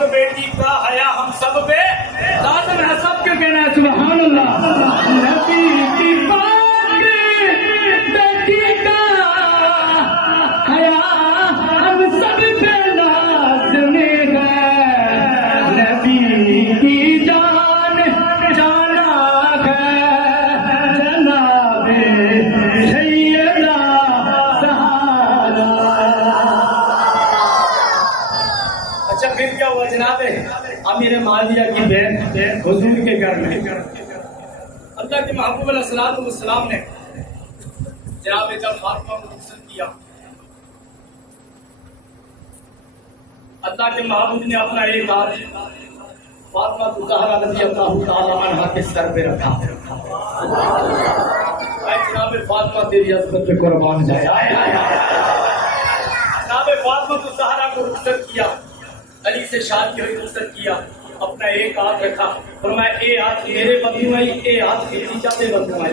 پاک بیٹی کا حیا ہم سب پہ لازم ہے، سب کے کہنا ہے سبحان اللہ۔ نبی کی پاک بیٹی کا حیا ہم سب پہ لازم ہے، نبی کی جان جانا ہے جناب سیدہ سہارا۔ اچھا پھر کیا ہوا جناب امیر معاویہ کی بہن حضور کے گھر میں اللہ کے محبوب علیہ الصلوۃ والسلام نے جناب جب فاطمہ کو رخصت کیا، اللہ کے محبوب نے اپنا ایک ہاتھ فاطمہ زہرا رضی اللہ تعالی عنہا کے سر پہ رکھا، اے جناب فاطمہ تیری عظمت پہ قربان جائے۔ جناب فاطمہ زہرا کو رخصت کیا، علی سے شادی ہوئی، رخصت کیا، اپنا ایک ہاتھ رکھا، فرمایا اے ہاتھ میرے بدو آئی، اے ہاتھ خدیجہ پہ بدو آئی۔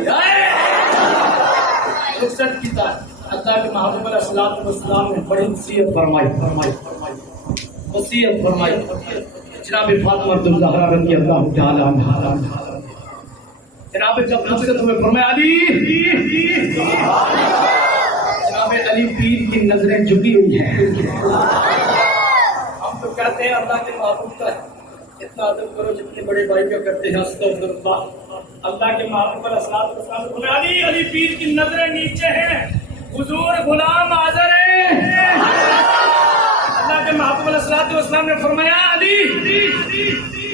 رخصت کی تھا، اللہ کے محبوب علیہ الصلوۃ والسلام نے بڑی وصیت فرمائی، وصیت فرمائی جناب فاطمہ الزہرا رضی اللہ تعالی عنہا۔ جناب جب رخصت ہوئے فرمایا علی، جناب علی پیر کی نظریں جھکی ہوئی ہیں۔ ہم تو کہتے ہیں اللہ کے محبوب کا اتنا ادب کرو جتنے بڑے بھائی کا کرتے ہیں، استغفر اللہ۔ اللہ کے محبوب علیہ الصلوۃ والسلام نے فرمایا علی، علی پیر کی نظریں نیچے ہیں، حضور غلام حاضر ہے۔ اللہ کے محبوب علیہ الصلوۃ والسلام نے فرمایا علی،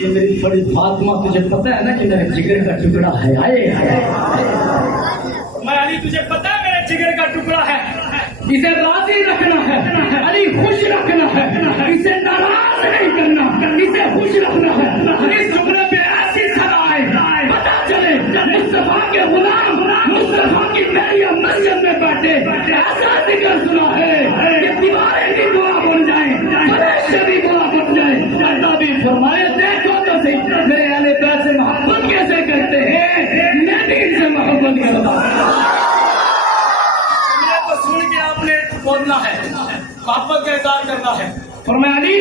یہ میری بڑی فاطمہ تجھے پتہ ہے نا کہ میرے جگر کا ٹکڑا ہے، میں علی تجھے پتہ ہے میرے جگر کا ٹکڑا ہے، اسے راضی رکھنا ہے، علی خوش رکھنا ہے، اسے ناراض نہیں کرنا، اسے خوش رکھنا ہے۔ اس ٹکڑے پہ ایسی سرائے پتہ چلے مصطفیٰ کے غلام مصطفیٰ کی میری مسجد میں بیٹھے، ایسا ذکر سنا ہے کہ دیواریں بھی دعا بن جائیں، فرشتے بھی دعا بن جائیں۔ اللہ بھی فرمائے دیکھو تو صحیح میرے اہل بیت سے محبت کیسے کرتے ہیں، میں بھی ان سے محبت کرتا ہوں۔ سن کے آپ نے بولنا ہے، محبت کا اظہار کرنا ہے۔ فرمایا علی،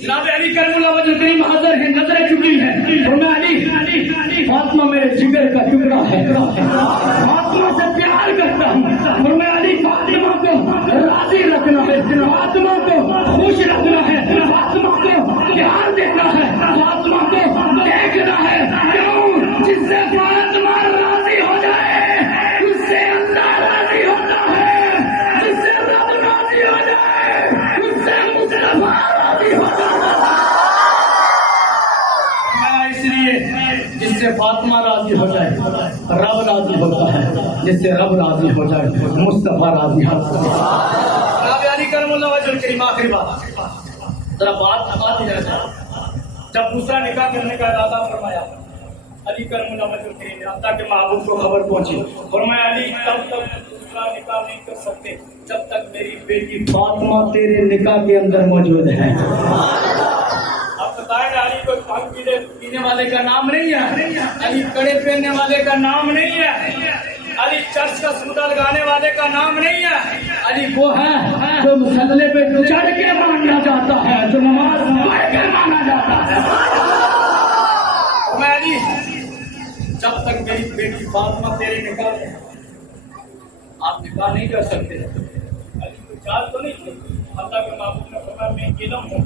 جناب علی کرم اللہ وجہ کریم حاضر ہیں، نظریں چکی ہیں۔ فرمایا علی، فاطمہ میرے جگر کا ٹکڑا ہے، فاطمہ سے پیار کرتا ہوں۔ فرمایا علی، فاطمہ کو راضی رکھنا ہے، فاطمہ کو خوش رکھنا ہے، فاطمہ کو پیار دینا ہے، فاطمہ کو دیکھنا ہے۔ کیوں؟ جس سے فاطمہ راضی ہو جائے اس سے اللہ راضی ہوتا ہے، جس سے رب راضی ہو جائے اس سے مصطفیٰ راضی ہوتا ہے۔ اس لیے جس سے فاطمہ راضی ہو جائے رب راضی ہوتا ہے، جس سے رب راضی ہو جائے مصطفیٰ راضی ہوتا ہے۔ جناب علی کرم اللہ وجہ الکریم آخری بات ذرا بات جب دوسرا نکاح کرنے کا ارادہ فرمایا، علی کرم اللہ وجہ الکریم نے اللہ کے محبوب کو خبر پہنچی، فرمایا علی تب تک دوسرا نکاح نہیں کر سکتے جب تک میری بیٹی فاطمہ تیرے نکاح کے اندر موجود ہے۔ آپ بتائیں گے علی کوئی پھل پینے والے کا نام نہیں ہے، علی کڑے پہننے والے کا نام نہیں ہے، علی چرچ کا سودا لگانے والے کا نام نہیں ہے، علی وہ ہے جو مسلے پہ چڑھ کے ماننا جاتا ہے، جو نماز پڑھ کے مانا جاتا ہے۔ میں علی جب تک میری بیٹی فاطمہ تیرے نکاح میں آپ نکاح نہیں کر سکتے۔ علی کو چال تو نہیں تھی، اللہ کے محبوب نے فرمایا میں علم ہوں،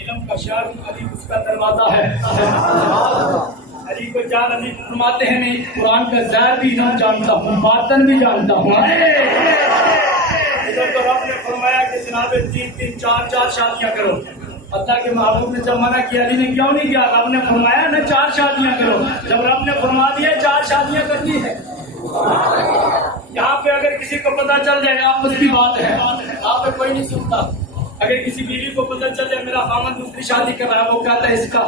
علم کا شعر ہوں، علی اس کا دروازہ ہے۔ علی کو چال علی فرماتے ہیں میں قرآن کا ظاہر بھی نہ جانتا ہوں، باطن بھی جانتا ہوں۔ ادھر تو رب نے فرمایا کہ جناب 3 4 شادیاں کرو، اللہ کے محبوب نے جب منع کیا علی نے کیوں نہیں کیا؟ رب نے فرمایا نہ 4 شادیاں کرو، جب رب نے فرما دیا 4 شادیاں کرنی ہے۔ یہاں پہ اگر کسی کو پتہ چل جائے آپس کی بات ہے، آپ پہ کوئی نہیں سنتا۔ اگر کسی بیوی کو پتہ چل جائے میرا خامد دوسری شادی کر رہا ہے، وہ کہتا ہے اس کا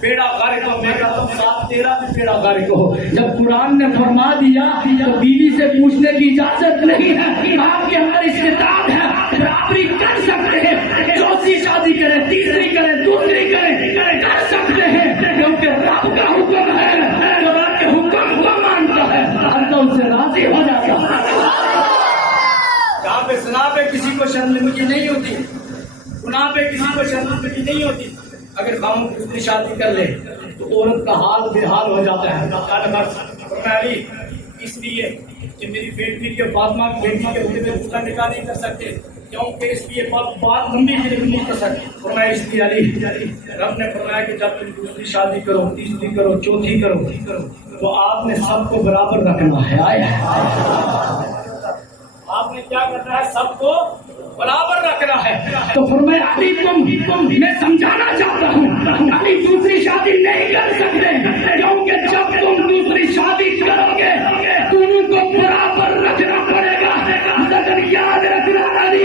بیڑا غرق ہو، میں کہتا ہوں ساتھ تیرا بھی بیڑا غرق ہو۔ جب قرآن نے فرما دیا تو بیوی سے پوچھنے کی اجازت نہیں ہے، آپ کے اندر استطاعت ہے، برابری کر سکتے ہیں، چوتھی شادی کریں، تیسری کریں، دوسری کریں، کر سکتے ہیں، کیونکہ رب کا حکم ہے، جو رب کے حکم کو مانتا ہے اللہ ان سے راضی ہو جاتا ہے۔ جہاں پہ زنا پہ کسی کو شرمندگی نہیں ہوتی، گناہ پہ کسی کو شرمندگی نہیں ہوتی. اگر خاموش دوسری شادی کر لے تو عورت کا حال بے حال ہو جاتا ہے. فرمایا علی اس لیے کہ میری بیٹی کے فاطمہ کی بیٹی کے ہوتے ہوئے دوسرا نکاح نہیں کر سکتے کیونکہ اس لیے بات لمبی نہیں کر سکتے. فرمایا اس لیے علی رب نے فرمایا کہ جب تم دوسری شادی کرو تیسری کرو چوتھی کرو تو آپ نے سب کو برابر رکھنا ہے. آپ نے کیا کرنا ہے؟ سب کو برابر رکھنا ہے. تو فرمایا علی تم میں سمجھانا چاہتا ہوں علی دوسری شادی نہیں کر سکتے کیونکہ جب تم دوسری شادی کرو گے دونوں کو برابر رکھنا پڑے گا. لیکن یاد رکھنا علی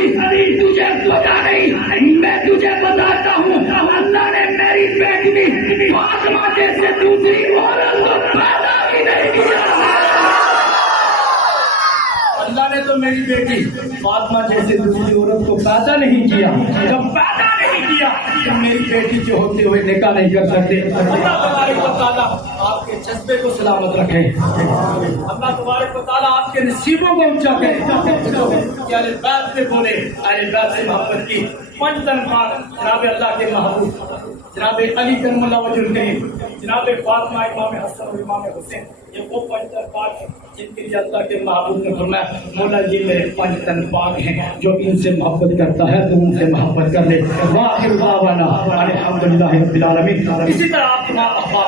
تجھے پتا نہیں میں تجھے بتاتا ہوں اللہ نے میری بیٹی فاطمہ جیسے دوسری عورت کو پیدا ہی نہیں کیا. اللہ نے تو میری بیٹی فاطمہ جیسے دوسری عورت کو پیدا نہیں کیا. جب پیدا نہیں کیا تو میری بیٹی جو ہوتے ہوئے نکاح نہیں کر سکتے. اللہ تبارک و تعالیٰ آپ کے جذبے کو سلامت رکھے. اللہ تبارک و تعالیٰ آپ کے نصیبوں کو اونچا کرے. کیا بیت میں بولے اہل بیت سے محبت کی پنجتن پاک جناب اللہ کے محبوب جناب علی کرم اللہ وجہ الکریم جناب فاطمہ امام حسن اور امام حسین یہ وہ پنجتن پاک ہیں جن کے لیے اللہ کے محبوب نے فرمایا مولا یہ میرے پنجتن پاک ہیں جو ان سے محبت کرتا ہے تو ان سے محبت کر لے. واخر دعوانا الحمدللہ رب العالمین. اسی طرح آپ